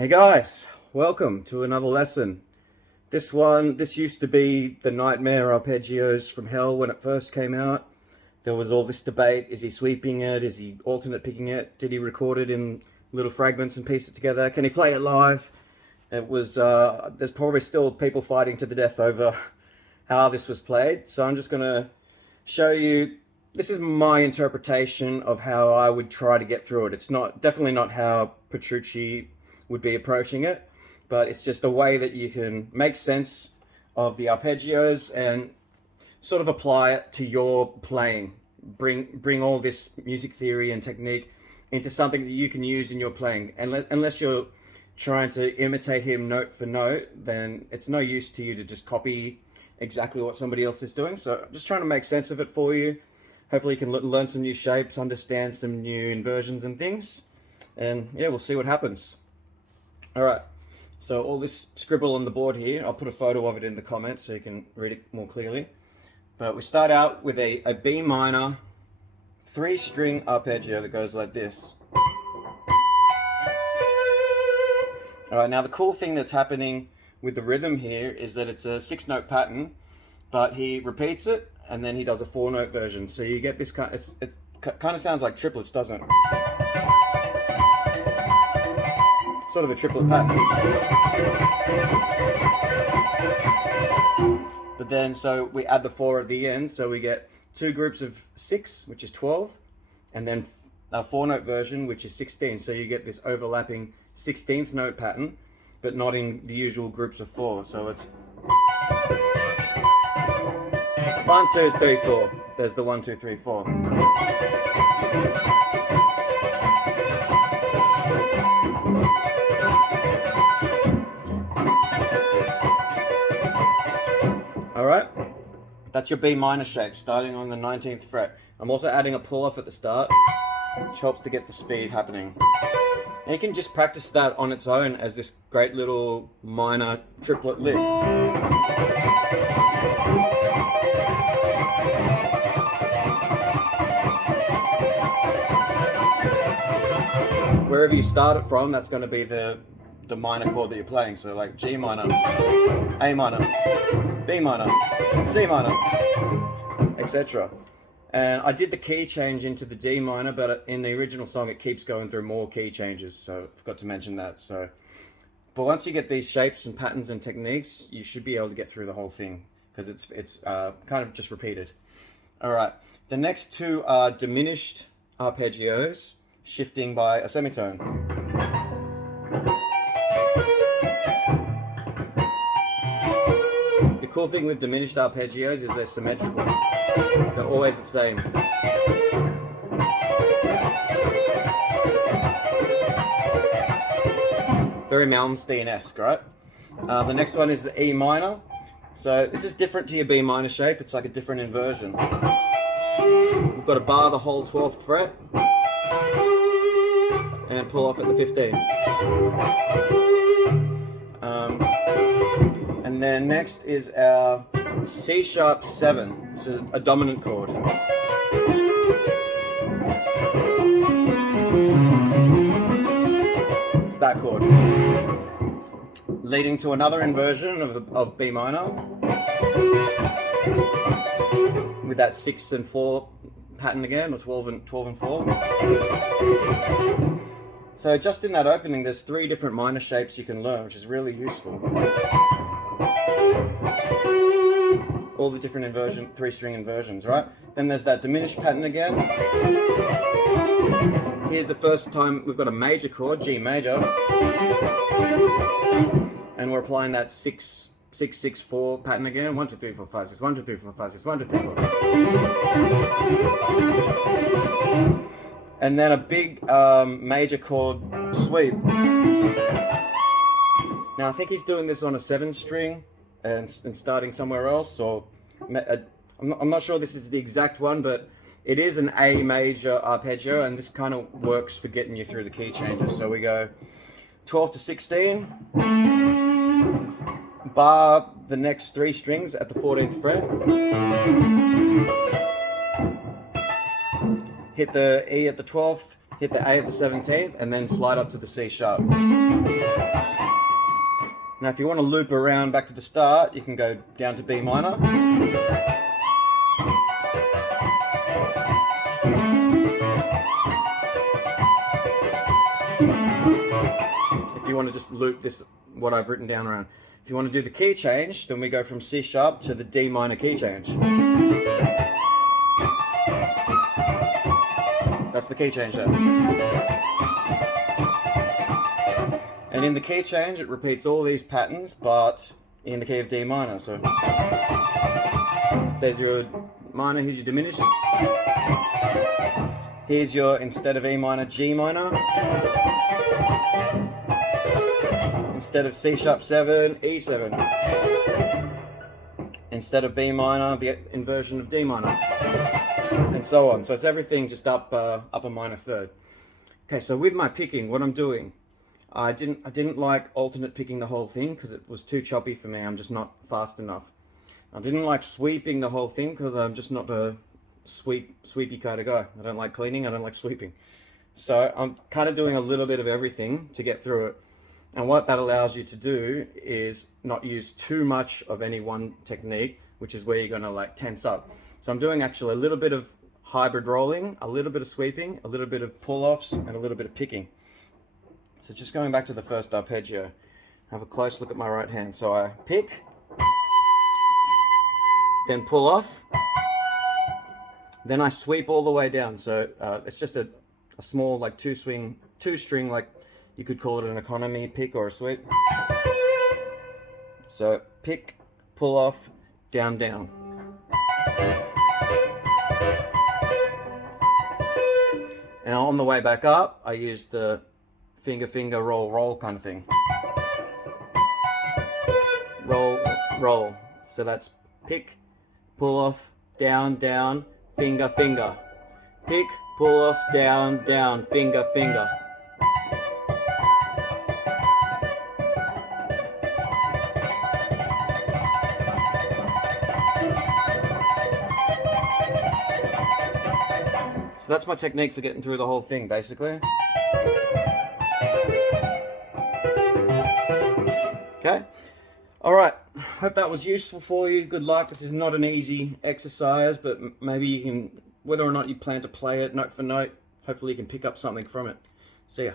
Hey guys, welcome to another lesson. This used to be the Nightmare Arpeggios from Hell when it first came out. There was all this debate, is he sweeping it, is he alternate picking it, did he record it in little fragments and piece it together, can he play it live? There's probably still people fighting to the death over how this was played, so I'm just going to show you, this is my interpretation of how I would try to get through it. It's definitely not how Petrucci would be approaching it, but it's just a way that you can make sense of the arpeggios and sort of apply it to your playing. Bring all this music theory and technique into something that you can use in your playing. And unless you're trying to imitate him note for note, then it's no use to you to just copy exactly what somebody else is doing. So I'm just trying to make sense of it for you. Hopefully you can learn some new shapes, understand some new inversions and things. And yeah, we'll see what happens. All right, so all this scribble on the board here, I'll put a photo of it in the comments so you can read it more clearly. But we start out with a B minor 3-string arpeggio that goes like this. All right, now the cool thing that's happening with the rhythm here is that it's a 6-note pattern, but he repeats it and then he does a 4-note version. So you get this kind. It kind of sounds like triplets, doesn't it? Sort of a triplet pattern. But then, so we add the 4 at the end, so we get 2 groups of 6, which is 12, and then a 4-note version, which is 16. So you get this overlapping 16th note pattern, but not in the usual groups of 4. So it's 1, 2, 3, 4. There's the 1, 2, 3, 4. Alright, that's your B minor shape, starting on the 19th fret. I'm also adding a pull-off at the start, which helps to get the speed happening. And you can just practice that on its own as this great little minor triplet lick. Wherever you start it from, that's going to be the minor chord that you're playing. So like G minor, A minor, B minor, C minor, etc. And I did the key change into the D minor, but in the original song it keeps going through more key changes, so I forgot to mention that. But once you get these shapes and patterns and techniques, you should be able to get through the whole thing, because it's kind of just repeated. Alright, the next two are diminished arpeggios, shifting by a semitone. The cool thing with diminished arpeggios is they're symmetrical. They're always the same. Very Malmsteen-esque, right? The next one is the E minor. So this is different to your B minor shape. It's like a different inversion. We've got to bar the whole 12th fret and pull off at the 15th. And then next is our C sharp 7, so a dominant chord. It's that chord. Leading to another inversion of B minor with that 6 and 4 pattern again, or 12 and 4. So just in that opening, there's 3 different minor shapes you can learn, which is really useful. All the different 3-string inversions, right? Then there's that diminished pattern again. Here's the first time we've got a major chord, G major, and we're applying that 6, 6, 6, 4 pattern again. 1, 2, 3, 4, 5, 6, 1, 2, 3, 4, 5, 6, 1, 2, 3, 4. And then a big major chord sweep. Now I think he's doing this on a 7-string and starting somewhere else, or I'm not sure this is the exact one, but it is an A major arpeggio, and this kind of works for getting you through the key changes. So we go 12 to 16, bar the next 3 strings at the 14th fret, hit the E at the 12th, hit the A at the 17th, and then slide up to the C sharp. Now if you want to loop around back to the start, you can go down to B minor. If you want to just loop this, what I've written down around. If you want to do the key change, then we go from C sharp to the D minor key change. That's the key change there. And in the key change, it repeats all these patterns, but in the key of D minor. So there's your minor, here's your diminished. Here's your, instead of E minor, G minor. Instead of C sharp 7, E7. Instead of B minor, the inversion of D minor. And so on. So it's everything just up a minor third. Okay, so with my picking, what I'm doing, I didn't like alternate picking the whole thing because it was too choppy for me. I'm just not fast enough. I didn't like sweeping the whole thing because I'm just not a sweepy kind of guy. I don't like cleaning, I don't like sweeping. So I'm kind of doing a little bit of everything to get through it. And what that allows you to do is not use too much of any one technique, which is where you're going to like tense up. So I'm doing actually a little bit of hybrid rolling, a little bit of sweeping, a little bit of pull-offs, and a little bit of picking. So just going back to the first arpeggio, have a close look at my right hand. So I pick, then pull off, then I sweep all the way down. So it's just a small like two string, like you could call it an economy pick or a sweep. So pick, pull off, down, down. And on the way back up, I use the finger, finger, roll, roll kind of thing. Roll, roll. So that's pick, pull off, down, down, finger, finger. Pick, pull off, down, down, finger, finger. So that's my technique for getting through the whole thing, basically. Okay. All right. Hope that was useful for you. Good luck. This is not an easy exercise, but maybe you can, whether or not you plan to play it note for note, hopefully you can pick up something from it. See ya.